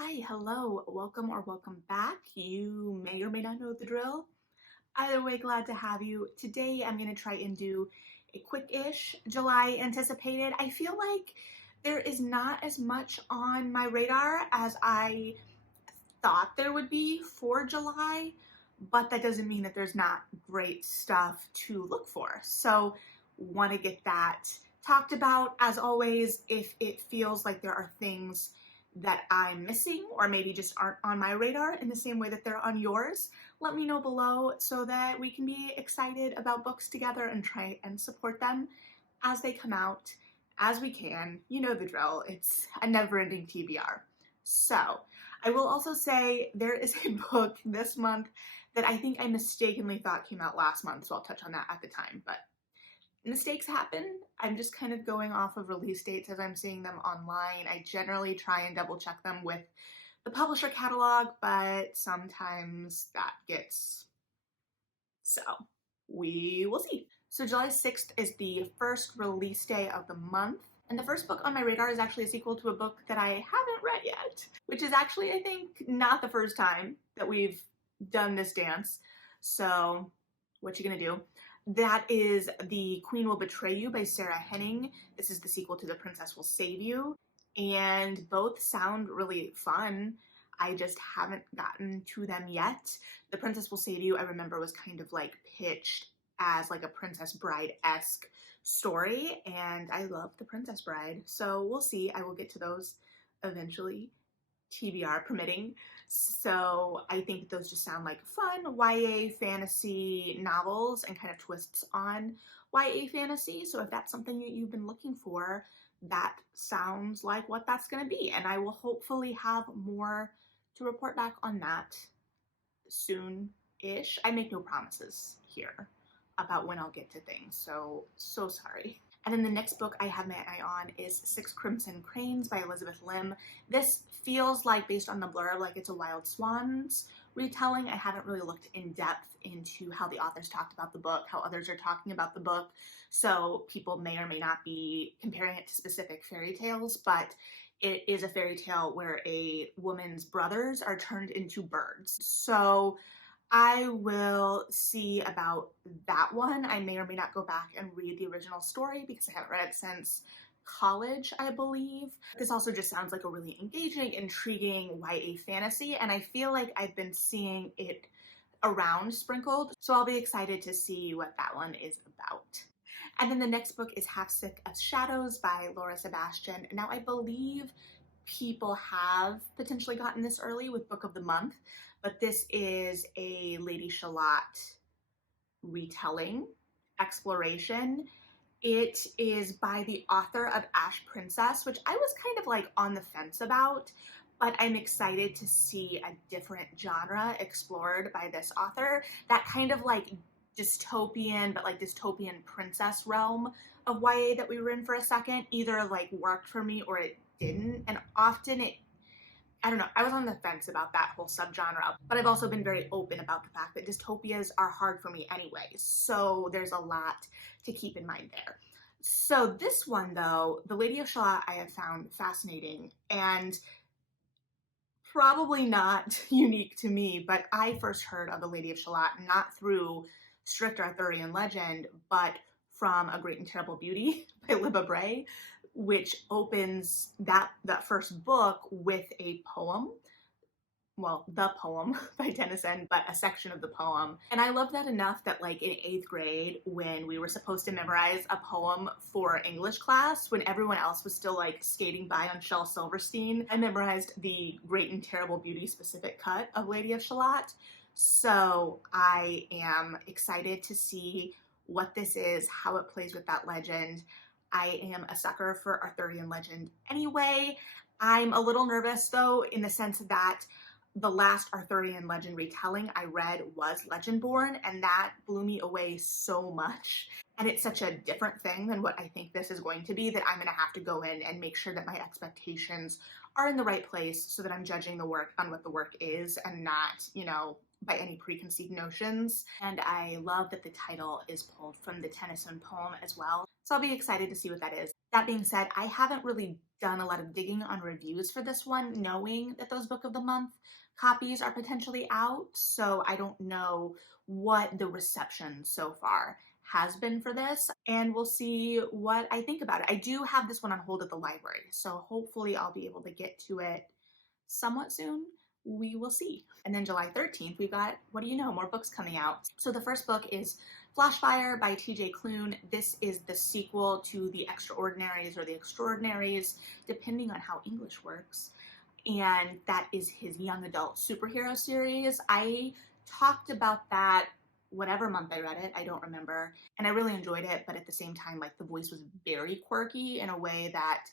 Hi, hello, welcome or welcome back. You may or may not know the drill. Either way, glad to have you. Today, I'm going to try and do a quick-ish July anticipated. I feel like there is not as much on my radar as I thought there would be for July, but that doesn't mean that there's not great stuff to look for. So, want to get that talked about. As always, if it feels like there are things that I'm missing or maybe just aren't on my radar in the same way that they're on yours, let me know below so that we can be excited about books together and try and support them as they come out as we can. You know the drill. It's a never-ending TBR. So, I will also say there is a book this month that I think I mistakenly thought came out last month, so I'll touch on that at the time, but mistakes happen. I'm just kind of going off of release dates as I'm seeing them online. I generally try and double check them with the publisher catalog, but sometimes that gets so. We will see. So July 6th is the first release day of the month. And the first book on my radar is actually a sequel to a book that I haven't read yet, which is actually, I think, not the first time that we've done this dance. So what you gonna do? That is The Queen Will Betray You by Sarah Henning. This is the sequel to The Princess Will Save You. And both sound really fun. I just haven't gotten to them yet. The Princess Will Save You, I remember, was kind of like pitched as like a Princess Bride-esque story, and I love The Princess Bride, so we'll see. I will get to those eventually, TBR permitting. So I think those just sound like fun YA fantasy novels and kind of twists on YA fantasy. So if that's something that you've been looking for, that sounds like what that's going to be. And I will hopefully have more to report back on that soon-ish. I make no promises here about when I'll get to things, so sorry. And then the next book I have my eye on is Six Crimson Cranes by Elizabeth Lim. This feels like, based on the blurb, like it's a Wild Swans retelling. I haven't really looked in depth into how the authors talked about the book, how others are talking about the book, so people may or may not be comparing it to specific fairy tales, but it is a fairy tale where a woman's brothers are turned into birds. So I will see about that one. I may or may not go back and read the original story because I haven't read it since college, I believe. This also just sounds like a really engaging, intriguing YA fantasy, and I feel like I've been seeing it around sprinkled, so I'll be excited to see what that one is about. And then the next book is Half Sick of Shadows by Laura Sebastian. Now, I believe people have potentially gotten this early with Book of the Month, but this is a Lady Shalott retelling, exploration. It is by the author of Ash Princess, which I was kind of like on the fence about, but I'm excited to see a different genre explored by this author. That kind of like dystopian, but like dystopian princess realm of YA that we were in for a second either like worked for me or it didn't, and often I don't know, I was on the fence about that whole subgenre, but I've also been very open about the fact that dystopias are hard for me anyway, so there's a lot to keep in mind there. So this one though, The Lady of Shalott, I have found fascinating, and probably not unique to me, but I first heard of The Lady of Shalott not through strict Arthurian legend, but from A Great and Terrible Beauty by Libba Bray, which opens that first book with a poem. Well, the poem by Tennyson, but a section of the poem. And I loved that enough that like in 8th grade, when we were supposed to memorize a poem for English class, when everyone else was still like skating by on Shel Silverstein, I memorized the Great and Terrible Beauty specific cut of Lady of Shalott. So I am excited to see what this is, how it plays with that legend. I am a sucker for Arthurian legend anyway. I'm a little nervous though, in the sense that the last Arthurian legend retelling I read was Legendborn, and that blew me away so much. And it's such a different thing than what I think this is going to be that I'm going to have to go in and make sure that my expectations are in the right place so that I'm judging the work on what the work is and not, you know, by any preconceived notions. And I love that the title is pulled from the Tennyson poem as well. So I'll be excited to see what that is. That being said, I haven't really done a lot of digging on reviews for this one, knowing that those Book of the Month copies are potentially out. So I don't know what the reception so far has been for this, and we'll see what I think about it. I do have this one on hold at the library, so hopefully I'll be able to get to it somewhat soon. We will see. And then July 13th, we've got, what do you know, more books coming out. So the first book is Flashfire by TJ Klune. This is the sequel to The Extraordinaries or The Extraordinaries, depending on how English works. And that is his young adult superhero series. I talked about that whatever month I read it, I don't remember. And I really enjoyed it, but at the same time, like the voice was very quirky in a way that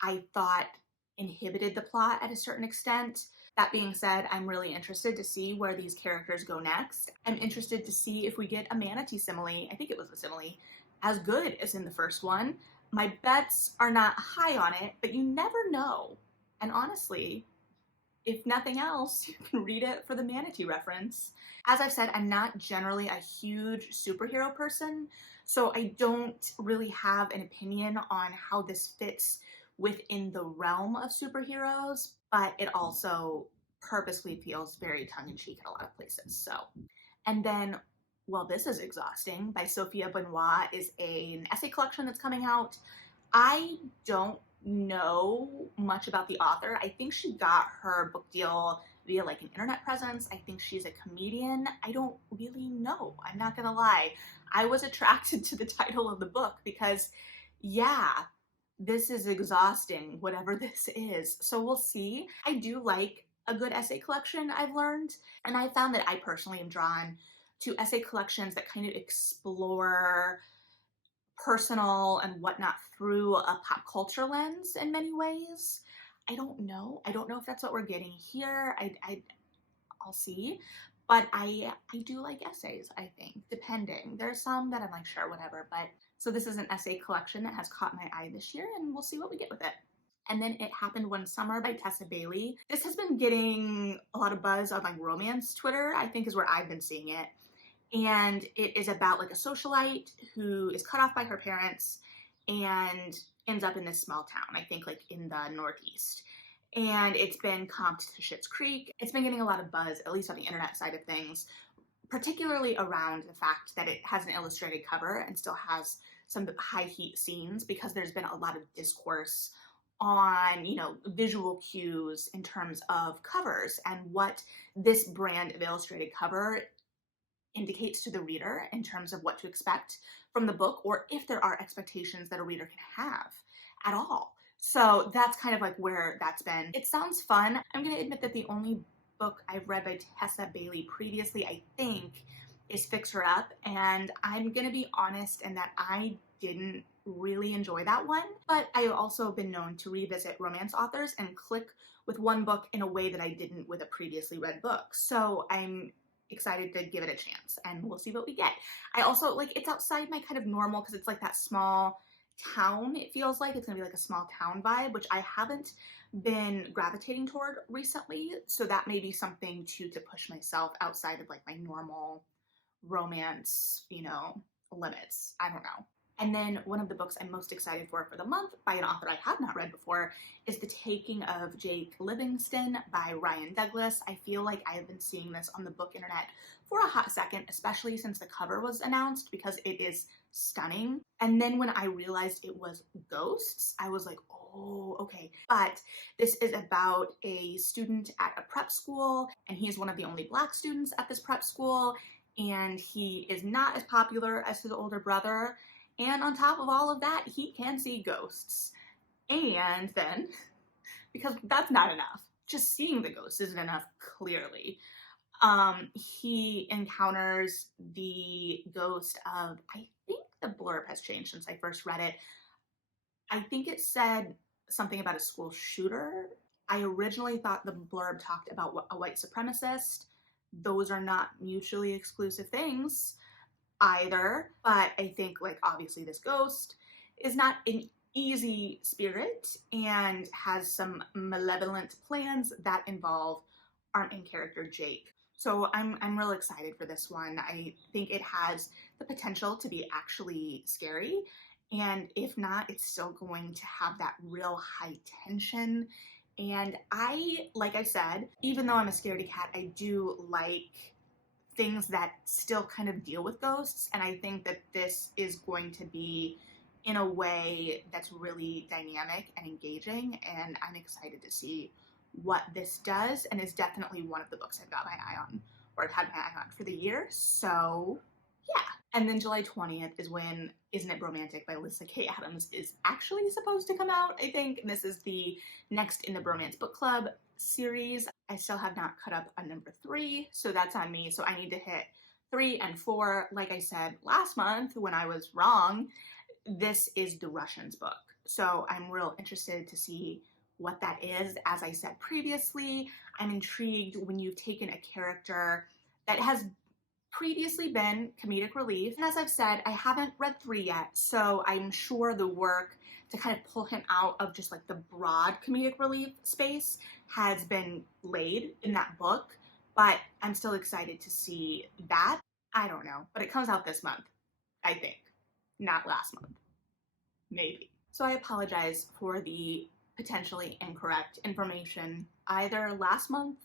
I thought inhibited the plot at a certain extent. That being said, I'm really interested to see where these characters go next. I'm interested to see if we get a manatee simile, I think it was a simile, as good as in the first one. My bets are not high on it, but you never know. And honestly, if nothing else, you can read it for the manatee reference. As I've said, I'm not generally a huge superhero person, so I don't really have an opinion on how this fits within the realm of superheroes, but it also purposely feels very tongue-in-cheek in a lot of places. So, and then, well, this is exhausting by Sophia Benoit is an essay collection that's coming out. I don't know much about the author. I think she got her book deal via like an internet presence. I think she's a comedian. I don't really know. I'm not gonna lie. I was attracted to the title of the book because, yeah, this is exhausting, whatever this is. So we'll see. I do like a good essay collection, I've learned. And I found that I personally am drawn to essay collections that kind of explore personal and whatnot through a pop culture lens in many ways. I don't know. I don't know if that's what we're getting here. I'll see. But I do like essays, I think, depending. There's some that I'm like, sure, whatever. But so this is an essay collection that has caught my eye this year, and we'll see what we get with it. And then It Happened One Summer by Tessa Bailey. This has been getting a lot of buzz on like romance Twitter, I think is where I've been seeing it. And it is about like a socialite who is cut off by her parents and ends up in this small town, I think like in the Northeast. And it's been comped to Schitt's Creek. It's been getting a lot of buzz, at least on the internet side of things, particularly around the fact that it has an illustrated cover and still has some high heat scenes, because there's been a lot of discourse on, you know, visual cues in terms of covers and what this brand of illustrated cover indicates to the reader in terms of what to expect from the book, or if there are expectations that a reader can have at all. So that's kind of like where that's been. It sounds fun. I'm going to admit that the only book I've read by Tessa Bailey previously, I think, is Fix Her Up. And I'm going to be honest in that I didn't really enjoy that one. But I've also been known to revisit romance authors and click with one book in a way that I didn't with a previously read book. So I'm excited to give it a chance, and we'll see what we get. I also like, it's outside my kind of normal, because it's like that small town. It feels like it's gonna be like a small town vibe, which I haven't been gravitating toward recently. So that may be something to push myself outside of like my normal romance, you know, limits. I don't know. And then one of the books I'm most excited for the month by an author I have not read before is The Taking of Jake Livingston by Ryan Douglas. I feel like I have been seeing this on the book internet for a hot second, especially since the cover was announced, because it is stunning. And then when I realized it was ghosts, I was like, oh, okay. But this is about a student at a prep school, and he is one of the only Black students at this prep school, and he is not as popular as his older brother. And on top of all of that, he can see ghosts. And then, because that's not enough, just seeing the ghosts isn't enough, clearly. He encounters the ghost of, I think the blurb has changed since I first read it. I think it said something about a school shooter. I originally thought the blurb talked about a white supremacist. Those are not mutually exclusive things either, but I think like obviously this ghost is not an easy spirit and has some malevolent plans that involve our main character Jake. So I'm real excited for this one. I think it has the potential to be actually scary, And if not, it's still going to have that real high tension. And like I said, even though I'm a scaredy cat, I do like things that still kind of deal with ghosts. And I think that this is going to be in a way that's really dynamic and engaging. And I'm excited to see what this does. And it's definitely one of the books I've got my eye on, or I've had my eye on for the year. So yeah. And then July 20th is when Isn't It Romantic by Alyssa K. Adams is actually supposed to come out, I think. And this is the next in the Bromance Book Club series. I still have not caught up on number 3, so that's on me. So I need to hit 3 and 4. Like I said last month when I was wrong, this is the Russians book. So I'm real interested to see what that is. As I said previously, I'm intrigued when you've taken a character that has previously been comedic relief. And as I've said, I haven't read 3 yet, so I'm sure the work to kind of pull him out of just like the broad comedic relief space has been laid in that book, but I'm still excited to see that. I don't know, but it comes out this month, I think, not last month, maybe. So I apologize for the potentially incorrect information either last month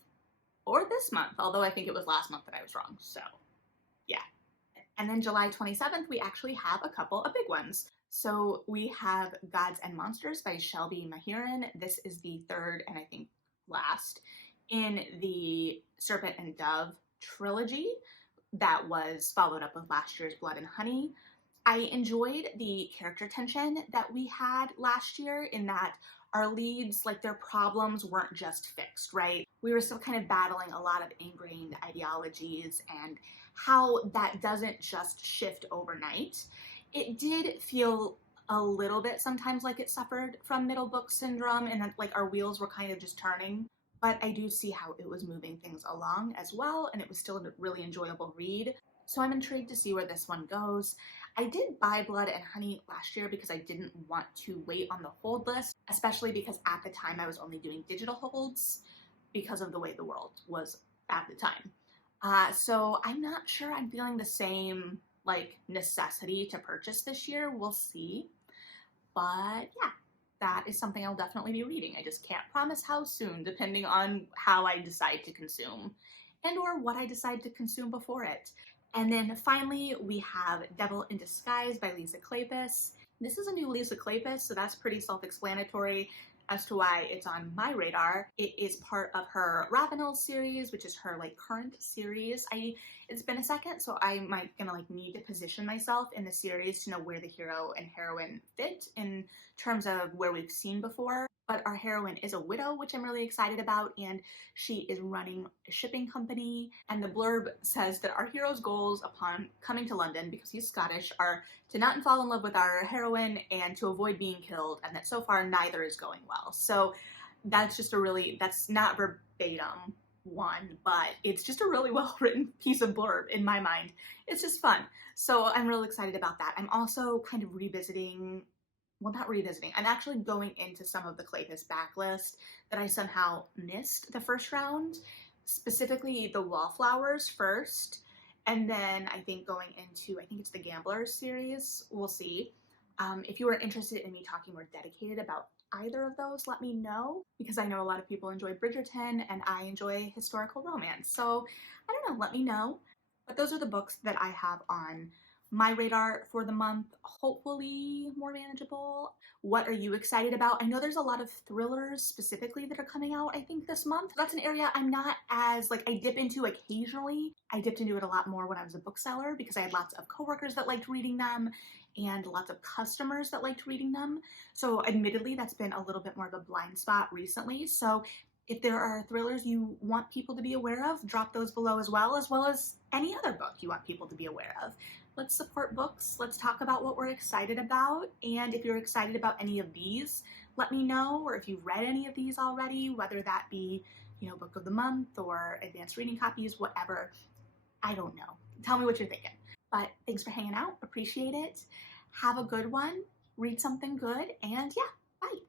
or this month, although I think it was last month that I was wrong, so yeah. And then July 27th, we actually have a couple of big ones. So we have Gods and Monsters by Shelby Mahiran. This is the third and I think last in the Serpent and Dove trilogy that was followed up with last year's Blood and Honey. I enjoyed the character tension that we had last year in that our leads, like their problems weren't just fixed, right? We were still kind of battling a lot of ingrained ideologies and how that doesn't just shift overnight. It did feel a little bit sometimes like it suffered from middle book syndrome and that like our wheels were kind of just turning, but I do see how it was moving things along as well, and it was still a really enjoyable read. So I'm intrigued to see where this one goes. I did buy Blood and Honey last year because I didn't want to wait on the hold list, especially because at the time I was only doing digital holds because of the way the world was at the time. So I'm not sure I'm feeling the same like necessity to purchase this year. We'll see. But yeah, that is something I'll definitely be reading. I just can't promise how soon, depending on how I decide to consume and or what I decide to consume before it. And then finally, we have Devil in Disguise by Lisa Kleypas. This is a new Lisa Kleypas, so that's pretty self-explanatory as to why it's on my radar. It is part of her Ravenel series, which is her like current series. It's been a second, so I might gonna like need to position myself in the series to know where the hero and heroine fit in terms of where we've seen before. But our heroine is a widow, which I'm really excited about, and she is running a shipping company. And the blurb says that our hero's goals upon coming to London, because he's Scottish, are to not fall in love with our heroine and to avoid being killed, and that so far neither is going well. So that's just that's not verbatim one, but it's just a really well written piece of blurb in my mind. It's just fun. So I'm really excited about that. I'm also kind of not revisiting, I'm actually going into some of the Kleypas backlist that I somehow missed the first round, specifically the Wallflowers first, and then I think going into, I think it's the Gamblers series, we'll see. If you are interested in me talking more dedicated about either of those, let me know, because I know a lot of people enjoy Bridgerton and I enjoy historical romance, so I don't know, let me know. But those are the books that I have on my radar for the month, hopefully more manageable. What are you excited about? I know there's a lot of thrillers specifically that are coming out, I think, this month. That's an area I'm not as, like, I dip into occasionally. I dipped into it a lot more when I was a bookseller because I had lots of coworkers that liked reading them and lots of customers that liked reading them. So admittedly, that's been a little bit more of a blind spot recently. So if there are thrillers you want people to be aware of, drop those below as well as any other book you want people to be aware of. Let's support books. Let's talk about what we're excited about. And if you're excited about any of these, let me know. Or if you've read any of these already, whether that be, book of the month or advanced reading copies, whatever. I don't know. Tell me what you're thinking. But thanks for hanging out. Appreciate it. Have a good one. Read something good. And yeah, bye.